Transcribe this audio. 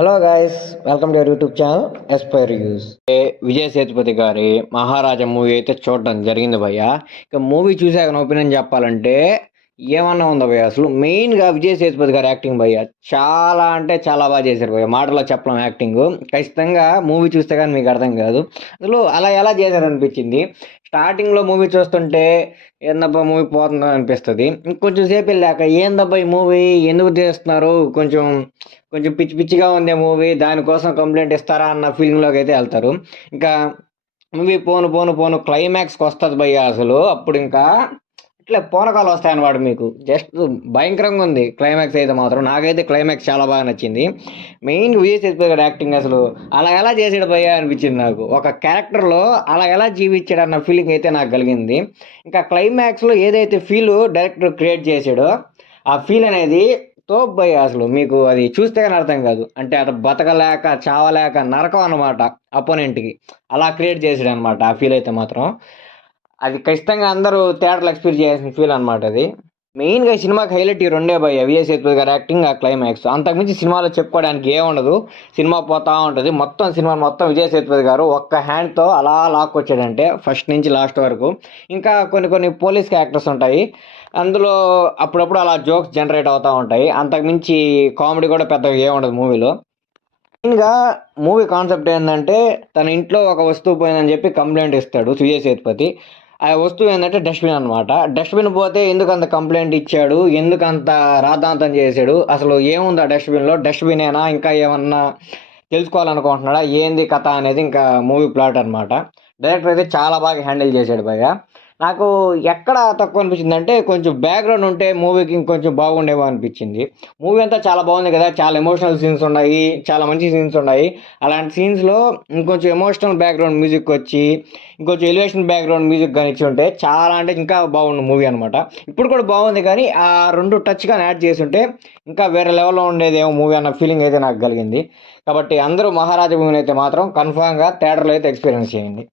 Hello guys, welcome to your YouTube channel Aspire reviews. Vijay Sethupathi గారి మహారాజా movie అయితే చూడడం జరిగింది భయ్య. ఇక మూవీ చూసాక నా ఒపీనియన్ చెప్పాలంటే ఏమన్నా ఉందా భయ్య. అసలు మెయిన్గా విజయ్ సేతుపతి గారి యాక్టింగ్ భయ్య చాలా అంటే చాలా బాగా చేశారు భయ్య. మాటలో చెప్పలేం యాక్టింగ్. ఖచ్చితంగా మూవీ చూస్తే కానీ మీకు అర్థం కాదు అసలు అలా ఎలా చేశారు అనిపించింది. స్టార్టింగ్లో మూవీ చూస్తుంటే ఏందబ్బా మూవీ పోతుందో అనిపిస్తుంది. ఇంకొంచెం సేపు వెళ్ళాక ఏందబ్బా ఈ మూవీ ఎందుకు తీస్తున్నారు, కొంచెం కొంచెం పిచ్చి పిచ్చిగా ఉంది మూవీ, దానికోసం కంప్లైంట్ ఇస్తారా అన్న ఫీలింగ్లోకి అయితే వెళ్తారు. ఇంకా మూవీ పోను పోను పోను క్లైమాక్స్కి వస్తుంది భయ్య. అసలు అప్పుడు ఇంకా ఇట్లా పోనకాలు వస్తాయన్నమాట మీకు. జస్ట్ భయంకరంగా ఉంది క్లైమాక్స్ అయితే మాత్రం. నాకైతే క్లైమాక్స్ చాలా బాగా నచ్చింది. మెయిన్ విజయ్ సేతుపతి గారి యాక్టింగ్ అసలు అలా ఎలా చేసాడు భయ్య అనిపించింది నాకు. ఒక క్యారెక్టర్లో అలా ఎలా జీవించాడు అన్న ఫీలింగ్ అయితే నాకు కలిగింది. ఇంకా క్లైమాక్స్లో ఏదైతే ఫీల్ డైరెక్టర్ క్రియేట్ చేశాడో ఆ ఫీల్ అనేది తోపు భయ్య. అసలు మీకు అది చూస్తే కానీ అర్థం కాదు. అంటే అతను బతకలేక చావలేక నరకం అనమాట అపోనెంట్కి. అలా క్రియేట్ చేసాడు అనమాట ఆ ఫీల్ అయితే మాత్రం. అది ఖచ్చితంగా అందరూ థియేటర్లో ఎక్స్పీరియన్స్ చేయాల్సిన ఫీల్ అనమాట అది. మెయిన్గా ఈ సినిమాకి హైలైట్ ఈ రెండే భయ్య, విజయ్ సేతుపతి గారి యాక్టింగ్, ఆ క్లైమాక్స్. అంతకుమించి సినిమాలో చెప్పుకోవడానికి ఏముండదు. సినిమా పోతా ఉంటుంది, సినిమా మొత్తం విజయ్ సేతుపతి గారు ఒక్క హ్యాండ్తో అలా లాక్కొచ్చాడంటే ఫస్ట్ నుంచి లాస్ట్ వరకు. ఇంకా కొన్ని కొన్ని పోలీస్ క్యారెక్టర్స్ ఉంటాయి, అందులో అప్పుడప్పుడు అలా జోక్స్ జనరేట్ అవుతూ ఉంటాయి. అంతకుమించి కామెడీ కూడా పెద్దగా ఏముండదు మూవీలో. మెయిన్గా మూవీ కాన్సెప్ట్ ఏంటంటే తన ఇంట్లో ఒక వస్తువు పోయిందని చెప్పి కంప్లైంట్ ఇస్తాడు విజయ్ సేతుపతి. ఆ వస్తువు ఏంటంటే డస్ట్బిన్ అనమాట. డస్ట్బిన్ పోతే ఎందుకు అంత కంప్లైంట్ ఇచ్చాడు, ఎందుకు అంత రాద్ధాంతం చేశాడు, అసలు ఏముంది ఆ డస్ట్బిన్లో, డస్ట్బినేనా ఇంకా ఏమన్నా తెలుసుకోవాలనుకుంటున్నాడా, ఏంది కథ అనేది ఇంకా మూవీ ప్లాట్ అనమాట. డైరెక్టర్ అయితే చాలా బాగా హ్యాండిల్ చేశాడు భయ్య. నాకు ఎక్కడ తక్కువ అనిపించింది అంటే కొంచెం బ్యాక్గ్రౌండ్ ఉంటే మూవీకి ఇంకొంచెం బాగుండేమో అనిపించింది. మూవీ అంతా చాలా బాగుంది కదా, చాలా ఎమోషనల్ సీన్స్ ఉన్నాయి, చాలా మంచి సీన్స్ ఉన్నాయి. అలాంటి సీన్స్లో ఇంకొంచెం ఎమోషనల్ బ్యాక్గ్రౌండ్ మ్యూజిక్ వచ్చి ఇంకొంచెం ఎలివేషన్ బ్యాక్గ్రౌండ్ మ్యూజిక్ కానీ ఇచ్చి ఉంటే చాలా అంటే ఇంకా బాగుండు మూవీ అనమాట. ఇప్పుడు కూడా బాగుంది కానీ ఆ రెండు టచ్ కానీ యాడ్ చేసి ఉంటే ఇంకా వేరే లెవెల్లో ఉండేదేమో మూవీ అన్న ఫీలింగ్ అయితే నాకు కలిగింది. కాబట్టి అందరూ మహారాజా మూవీని అయితే మాత్రం కన్ఫామ్గా థియేటర్లో అయితే ఎక్స్పీరియన్స్ చేయండి.